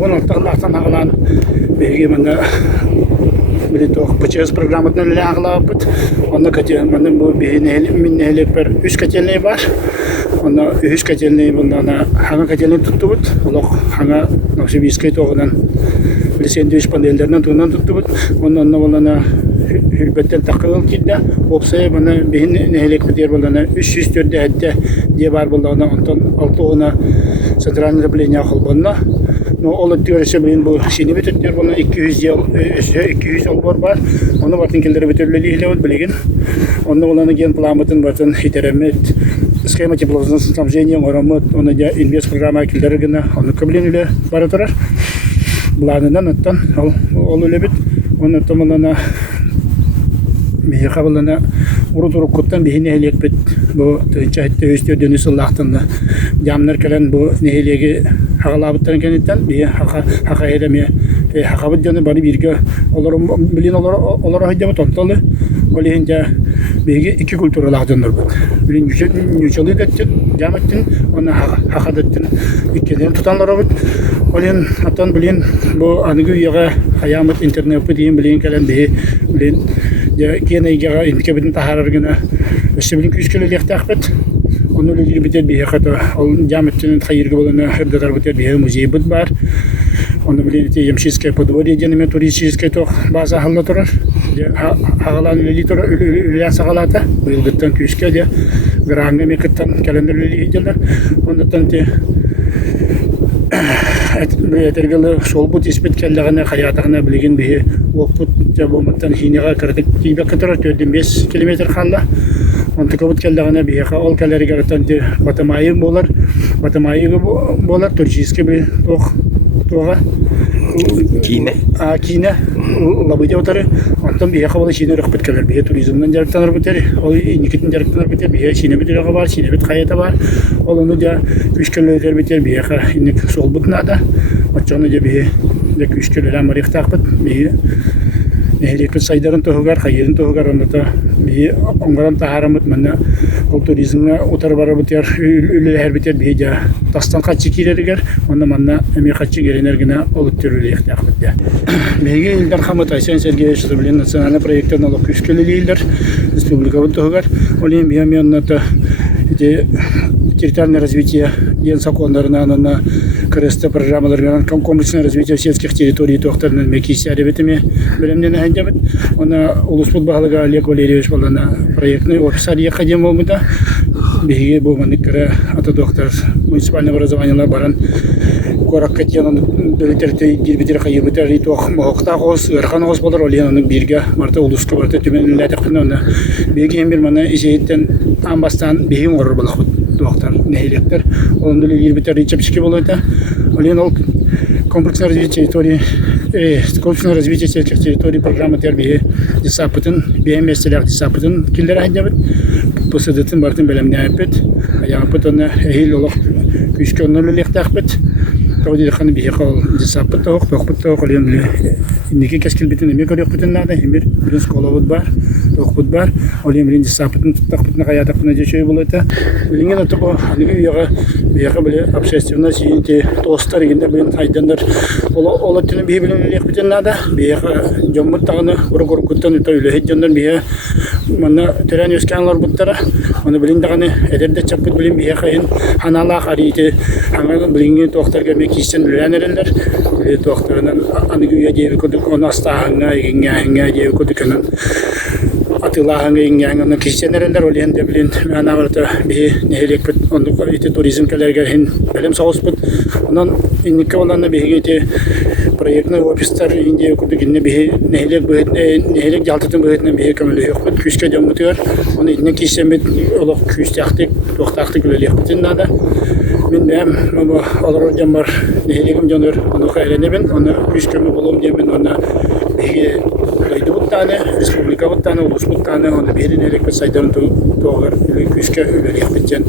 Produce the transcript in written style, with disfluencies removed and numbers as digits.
Onu tağlaqtan ağalan bege manda bir toq PCS programından lağlabıt. Onda kaçan manda bu behineli minnelik bir üç kaçanlığı var. Onda üç kaçanlığı bundan hanga kaçanlığı tuttubut. Olaq hanga Novosibirsk'e toğudan bir sandviç panellerinden tuğundan tuttubut. Ondan olana hürbetten takıl kidde. Opsaya bana behineli diyor bulana 300 törde hatta diye var bulana ondan altı ona Central Republika halbonna. No ola diyorsa benim bu şimdi bitiyor bana 200 yıl 200 yıl var. Onu vartın killeri bitirleliyle bilgin. Onda olana gen plamatın vartın hiteremet schema тепловозного снабжения орамат оны да инвест программа килдері гына оны көбленүле бара турар. Булардан оттан ол үлебит. Оны томалана бие кабылына урутурук коттан бихине элекбит. Бу тынчайтты өстөдөнү сыллактында. Жамнар келен бу нехелеги хагалабыттан кенеттен бие хака эреме хакабыт жаны бары бирге олорун билин олор хайдабы тонтолы. Олегенде беге iki культуралагдындар бу. Билин нючалы деттин, жаматтын, оны хакадаттын иккеден тутанлар бут. Олен аттан билин бу аныгы яга хаямат интернет дейин билин келен бе билин я кенейга инкебин тахарыргына өсөбүн күскөлө лектакбыт. Onu ilgili bir bir hata onun jametinin hayırlı olanı her de tarafta bir müze var. Onu bilin yemşiske podvodi jenime turistiske to bazı hallatlar. Havalan litor üle sagalata. Bu yıldan küske de grange mekatan kalenderli hediyeler. Ondan te Tergalı solbut ispet kelleğine hayatına bilgin bir vakit cevabından hiniga kırdık. Tibe kadar 4-5 kilometre kalla. Onta kabut kelleğine bir ol kelleri garatan de batamayı bolar. Batamayı bolar turciske bir toğa. Kine labıca otarı. Ondan bir havalı şine rıhbet keller. Bir turizmden jarıktanır biter. O inikitin jarıktanır biter. Bir şine biter var. Şine bit hayata var. Onu da küçükler biter. Bir inik solbut nada. Açanı da bir küçükler marif takbet. Bir nehirlik sayıların tohugar, hayırın tohugar onda da bir onların taharamut mana o turizmle otar bara biter, ülü her biter bir de tastan kaçı kireriger, onda mana emi kaçı gelenler gene olup türlü yaklaşık ya. Bege ilder kamu taşıyan sergiye çıkabilir nasyonel projektörün olup küskülü ilder, Республика tohugar, olayım bir yandan da территориальное развитие генсакондарынан на кресте программаларынан комплексное развитие сельских территорий тохтарынан мекиси аребетиме белемнен ханжабыт она улуспут багалыга Олег Валерьевич балана проектный офисар якадем болмуда биге бу маникра ата доктор муниципальное образование баран кораккатян дөлтерте дирбитер хайырбытер ритох мохтагос ырханагос болор олияның бирге марта улуска барта төменләтәкне аны биге бир мана исееттен амбастан бигин орыр булахыт доктор нехилектер онда дирбитер ричепчики болот олиян ол комплексное развитие сельских территорий программа тербие дисапытын беместелер дисапытын килдер айдабыт посадытын бартын белемне айпет аяпыт аны эхил олох күскөннөлү лектакбыт Тоді хан бие кал дисапыт тоқ олен инеке кескил битен эме көрөк битен нада эмир бир сколобут бар тоқбут бар олен бир дисапытын туттакбытын каятакына жечөй болот билген отко алиги яга бияка биле общественный сиинте тостар эгендер билен айдандар олоттун бие билен элек битен нада бияка жоммут тагыны ургуркуттан өтөйлө хеджондар бие мана терен өсканлар буттара аны билен даганы эдерде чаппыт билен бияка эн ханала карите аны билген тоқтарга кистен ләнерләр докторынан аныгы яҗебе көдүк онастаһыңа игенгә яҗебе көдүкнән атылаһыңа игенгән кистенерләр олен дә билен мәна барта би нехелек бит онды ите туризм каләргә һин белем сагыс бит оннан иннекә оланны бигете проектны офистар инде көдүкне би нехелек җалтытын бөтне би көмеле юк бит күскә җамытыр оны инне кистен бит олак күстәхтик тохтахтик үлелек бит нада Мен дәм бу алар jambar нехелегем җаныр аны хәйләнебен аны күскәме булам димен аны биге кайды буттаны республика буттаны улус буттаны аны берин элек сайдан тоғыр күскә үлелек битен